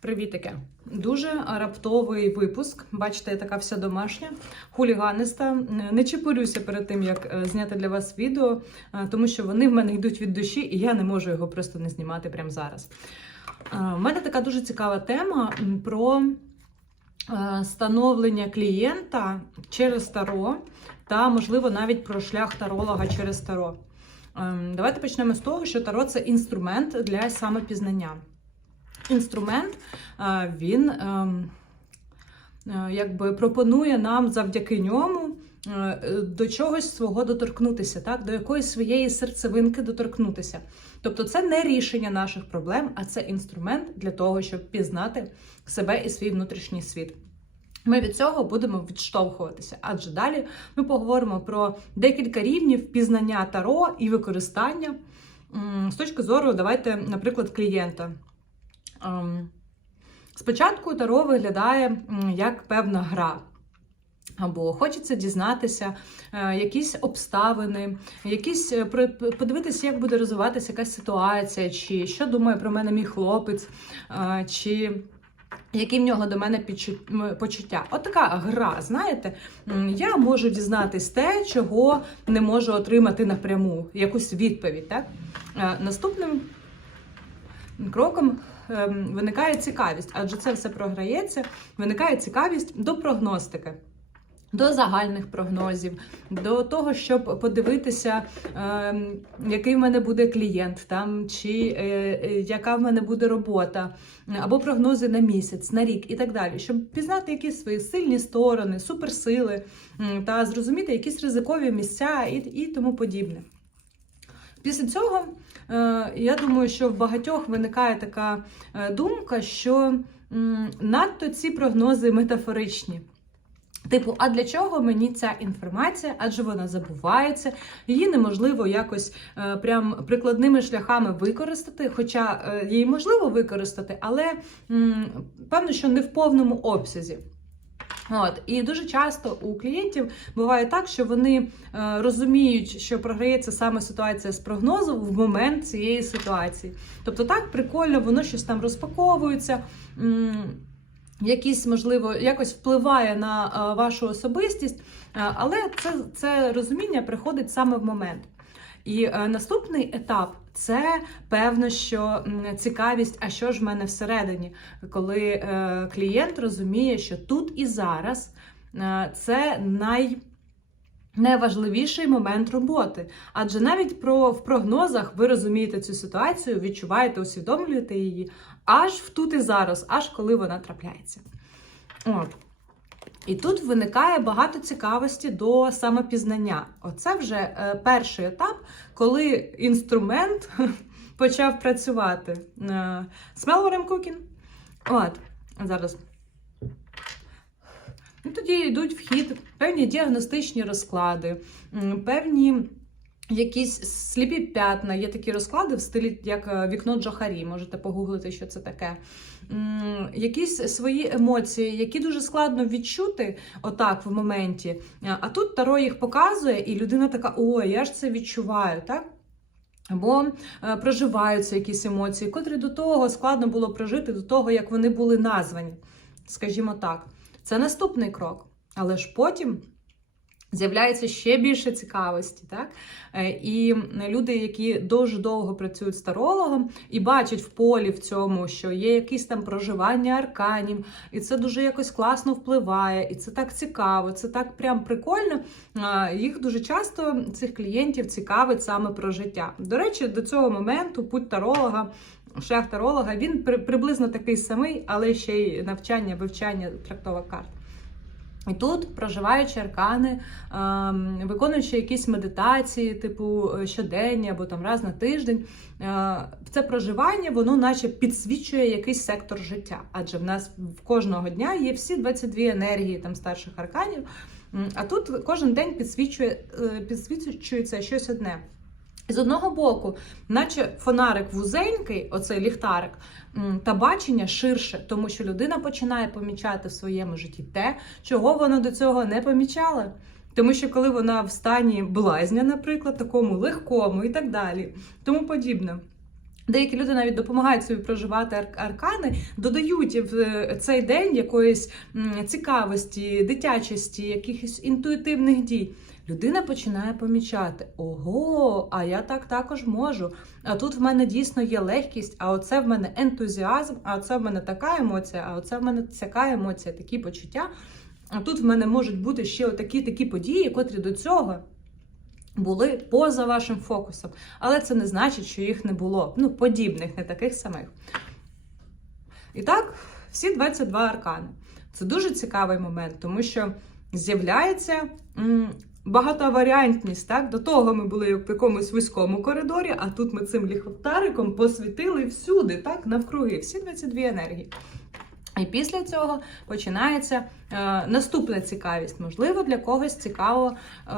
Привітики! Дуже раптовий випуск. Бачите, я така вся домашня, хуліганиста. Не чепурюся перед тим, як е, зняти для вас відео, е, тому що вони в мене йдуть від душі, і я не можу його просто не знімати прямо зараз. Е, У мене така дуже цікава тема про е, становлення клієнта через таро та, можливо, навіть про шлях таролога через таро. Ем, Давайте почнемо з того, що таро це інструмент для самопізнання. Інструмент він ем, е, якби пропонує нам завдяки ньому е, до чогось свого доторкнутися, так? до якоїсь своєї серцевинки доторкнутися. Тобто це не рішення наших проблем, а це інструмент для того, щоб пізнати себе і свій внутрішній світ. Ми від цього будемо відштовхуватися, адже далі ми поговоримо про декілька рівнів пізнання таро і використання з точки зору, давайте, наприклад, клієнта. Ем, Спочатку таро виглядає як певна гра. Або хочеться дізнатися е, якісь обставини, якісь е, подивитися, як буде розвиватися якась ситуація, чи що думає про мене мій хлопець, е, чи які в нього до мене почуття. От така гра, знаєте, я можу дізнатись те, чого не можу отримати напряму, якусь відповідь. Так? Наступним кроком ем, виникає цікавість, адже це все програється, виникає цікавість до прогностики. До загальних прогнозів, до того, щоб подивитися, ем, який в мене буде клієнт, там чи е, е, яка в мене буде робота, або прогнози на місяць, на рік і так далі, щоб пізнати якісь свої сильні сторони, суперсили та зрозуміти якісь ризикові місця і, і тому подібне. Після цього е, я думаю, що в багатьох виникає така е, думка, що надто ці прогнози метафоричні. Типу, а для чого мені ця інформація? Адже вона забувається, її неможливо якось е, прям прикладними шляхами використати, хоча е, її можливо використати, але м, певно, що не в повному обсязі. От і дуже часто у клієнтів буває так, що вони е, розуміють, що програється саме ситуація з прогнозу в момент цієї ситуації. Тобто, так прикольно, воно щось там розпаковується. Якісь, можливо, якось впливає на е, вашу особистість, е, але це, це розуміння приходить саме в момент. І е, наступний етап це певно, що цікавість, а що ж в мене всередині, коли е, клієнт розуміє, що тут і зараз е, це най. Найважливіший момент роботи, адже навіть про в прогнозах ви розумієте цю ситуацію, відчуваєте, усвідомлюєте її аж в тут і зараз, аж коли вона трапляється. От. І тут виникає багато цікавості до самопізнання. Оце вже е, перший етап, коли інструмент почав працювати. Е, Smell what? От, зараз. І тоді йдуть вхід певні діагностичні розклади, певні якісь сліпі п'ятна. Є такі розклади в стилі як е, вікно Джохарі. Можете погуглити, що це таке. Якісь свої емоції, які дуже складно відчути отак в моменті. Е, А тут Таро їх показує, і людина така: о, я ж це відчуваю, так? Або е, проживаються якісь емоції, котрі до того складно було прожити, до того, як вони були названі. Скажімо так. Це наступний крок. Але ж потім з'являється ще більше цікавості. Так? Е, І люди, які дуже довго працюють з тарологом і бачать в полі в цьому, що є якісь там проживання арканів, і це дуже якось класно впливає, і це так цікаво, це так прям прикольно. Їх дуже часто цих клієнтів цікавить саме про життя. До речі, до цього моменту путь таролога. Шлях таролога, він при- приблизно такий самий, але ще й навчання, вивчання трактових карт. І тут, проживаючи аркани, ем, виконуючи якісь медитації, типу е, щоденні або там раз на тиждень, е, це проживання, воно наче підсвічує якийсь сектор життя. Адже в нас в кожного дня є всі 22 енергії там старших арканів. А тут кожен день підсвічує, е, підсвічується щось одне. З одного боку, наче фонарик вузенький, оцей ліхтарик, та бачення ширше, тому що людина починає помічати в своєму житті те, чого вона до цього не помічала. Тому що коли вона в стані блазня, наприклад, такому легкому і так далі, тому подібне. Деякі люди навіть допомагають собі проживати аркани, додають в е, цей день якоїсь цікавості, дитячості, якихось інтуїтивних дій. Людина починає помічати: ого, а я так також можу. А тут в мене дійсно є легкість, а оце в мене ентузіазм, а оце в мене така емоція, а оце в мене така емоція, такі почуття. А тут в мене можуть бути ще отакі такі події, котрі до цього були поза вашим фокусом. Але це не значить, що їх не було. Ну, подібних, не таких самих. І так, всі 22 аркани. Це дуже цікавий момент, тому що з'являється багатоваріантність. Так? До того ми були в якомусь вузькому коридорі, а тут ми цим ліхтариком посвітили всюди, так, навкруги, всі 22 енергії. І після цього починається е, наступна цікавість. Можливо, для когось цікаво е,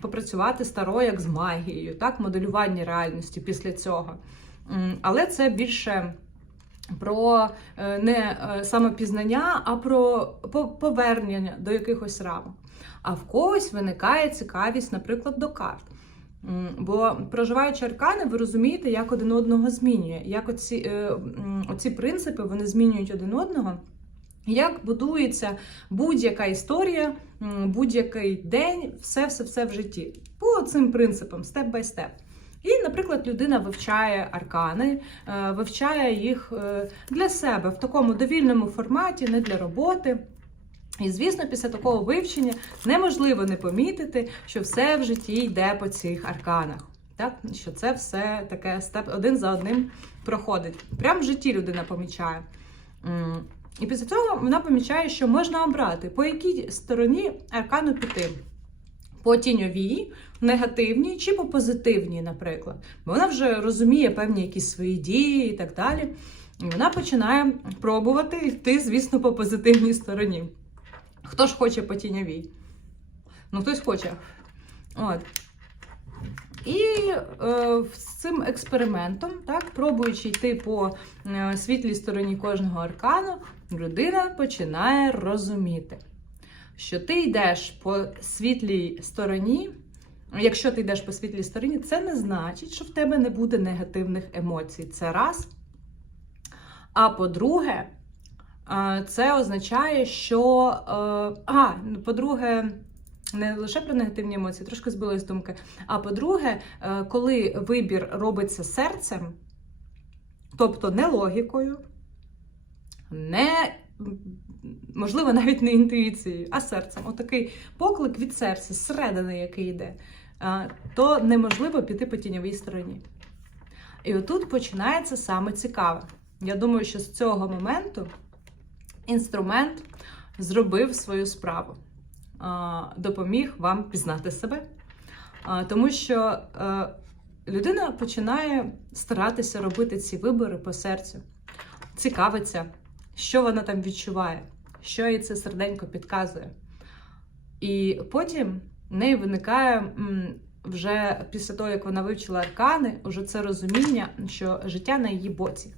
попрацювати старо як з магією, так, моделювання реальності після цього. Але це більше про е, не е, самопізнання, а про повернення до якихось рамок. А в когось виникає цікавість, наприклад, до карт. Бо проживаючи аркани, ви розумієте, як один одного змінює, як оці, е, оці принципи вони змінюють один одного. Як будується будь-яка історія, будь-який день, все-все-все в житті. По цим принципам, степ бай степ. І, наприклад, людина вивчає аркани, е, вивчає їх е, для себе в такому довільному форматі, не для роботи. І, звісно, після такого вивчення неможливо не помітити, що все в житті йде по цих арканах. Так? Що це все таке степ один за одним проходить. Прямо в житті людина помічає. І після цього вона помічає, що можна обрати, по якій стороні аркану піти. По тіньовій, негативній чи по позитивній, наприклад. Бо вона вже розуміє певні якісь свої дії і так далі. І вона починає пробувати йти, звісно, по позитивній стороні. Хто ж хоче по тіньовій? Ну, хтось хоче. От. І е, з цим експериментом, так, пробуючи йти по е, світлій стороні кожного аркану, людина починає розуміти, що ти йдеш по світлій стороні. Якщо ти йдеш по світлій стороні, це не значить, що в тебе не буде негативних емоцій. Це раз. А по-друге, це означає, що. е, А, по-друге, не лише про негативні емоції, трошки збилась думки. А по-друге, е, коли вибір робиться серцем, тобто не логікою, не можливо навіть не інтуїцією, а серцем. Отакий поклик від серця, зсередини, який йде, е, то неможливо піти по тіньовій стороні. І отут починається саме цікаве. Я думаю, що з цього моменту інструмент зробив свою справу, допоміг вам пізнати себе. Тому що е, людина починає старатися робити ці вибори по серцю, цікавиться, що вона там відчуває, що їй це серденько підказує. І потім в неї виникає вже після того, як вона вивчила аркани, уже це розуміння, що життя на її боці,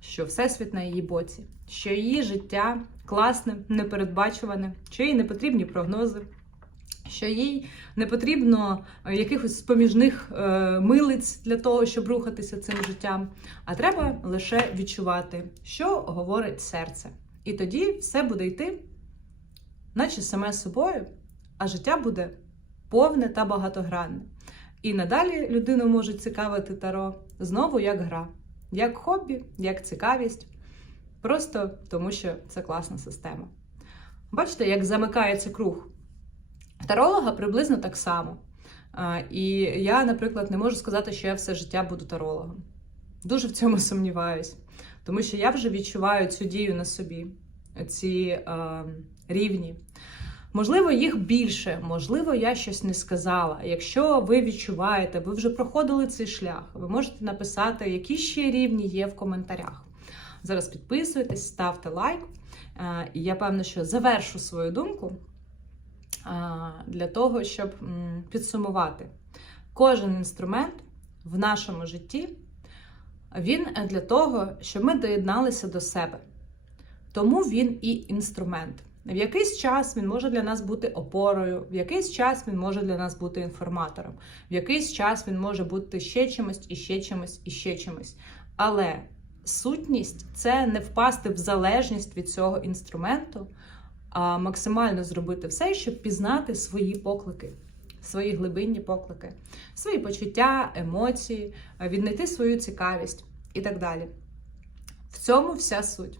що всесвіт на її боці, що її життя класне, непередбачуване, що їй не потрібні прогнози, що їй не потрібно е, якихось споміжних е, милиць для того, щоб рухатися цим життям, а треба лише відчувати, що говорить серце. І тоді все буде йти, наче саме собою, а життя буде повне та багатогранне. І надалі людину може цікавити таро знову як гра, як хобі, як цікавість, просто тому що це класна система. Бачите, як замикається круг. Таролога приблизно так само. І я, наприклад, не можу сказати, що я все життя буду тарологом. Дуже в цьому сумніваюсь, тому що я вже відчуваю цю дію на собі, ці е, рівні. Можливо, їх більше, можливо, я щось не сказала. Якщо ви відчуваєте, ви вже проходили цей шлях, ви можете написати, які ще рівні є в коментарях. Зараз підписуйтесь, ставте лайк. Е, І я певна, що завершу свою думку е, для того, щоб підсумувати. Кожен інструмент в нашому житті він для того, щоб ми доєдналися до себе. Тому він і інструмент. В якийсь час він може для нас бути опорою, в якийсь час він може для нас бути інформатором, в якийсь час він може бути ще чимось, і ще чимось, і ще чимось. Але сутність це не впасти в залежність від цього інструменту, а максимально зробити все, щоб пізнати свої поклики, свої глибинні поклики, свої почуття, емоції, віднайти свою цікавість і так далі. В цьому вся суть.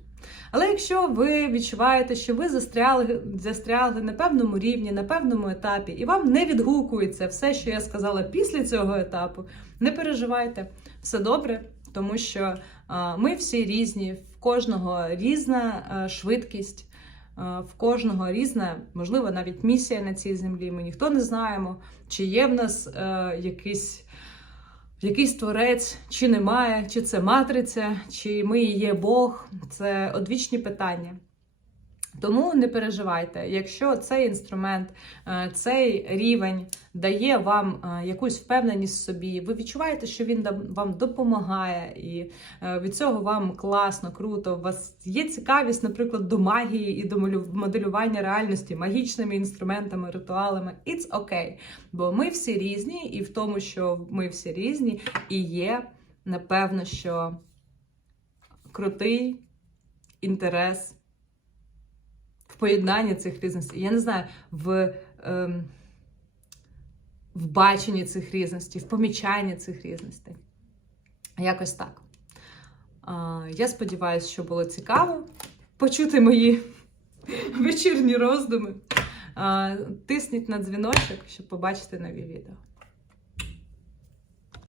Але якщо ви відчуваєте, що ви застрягли, застрягли на певному рівні, на певному етапі, і вам не відгукується все, що я сказала після цього етапу, не переживайте, все добре, тому що а, ми всі різні, в кожного різна а, швидкість, а, в кожного різна, можливо, навіть місія на цій землі. Ми ніхто не знаємо, чи є в нас а, якийсь. Якийсь творець, чи немає, чи це матриця, чи ми є Бог це одвічні питання. Тому не переживайте, якщо цей інструмент, е, цей рівень дає вам е, якусь впевненість в собі, ви відчуваєте, що він вам допомагає, і е, від цього вам класно, круто. У вас є цікавість, наприклад, до магії і до моделювання реальності магічними інструментами, ритуалами. It's okay. Бо ми всі різні, і в тому, що ми всі різні, і є, напевно, що крутий інтерес в поєднанні цих різностей. Я не знаю, в, ем, в баченні цих різностей, в помічанні цих різностей. Якось так. А, я сподіваюся, що було цікаво почути мої вечірні роздуми. А, тисніть на дзвіночок, щоб побачити нові відео.